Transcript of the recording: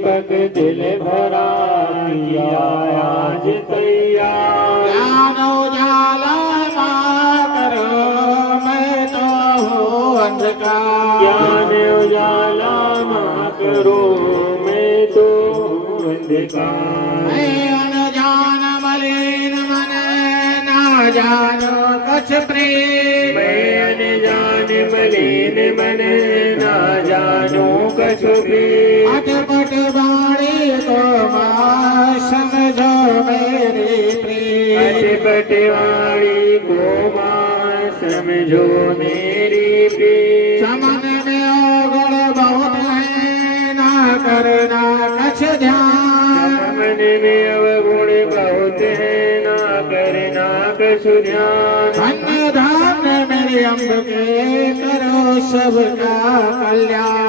दीपक दिल भरा किया आज तैयार। ज्ञान उजाला करो मैं तो हूँ अंधकार। ज्ञान उजाला माँ करो मैं तो हूँ अंधकार। मैं अनजान मलिन मन ना जानो कछ प्रेम। मैं अनजान मलिन मन ना जानू कछु भी। अटपट वाणी को माँ समझो मेरी प्रेम। अटपट वाणी को माँ समझो मेरी प्रेम। समन में अवगुण बहुत है ना करना कछ ध्यान। मन में अवगुण बहुत है ना करना कछु ध्यान। धन्य धान्य मेरे अम्ब के करो सबका कल्याण।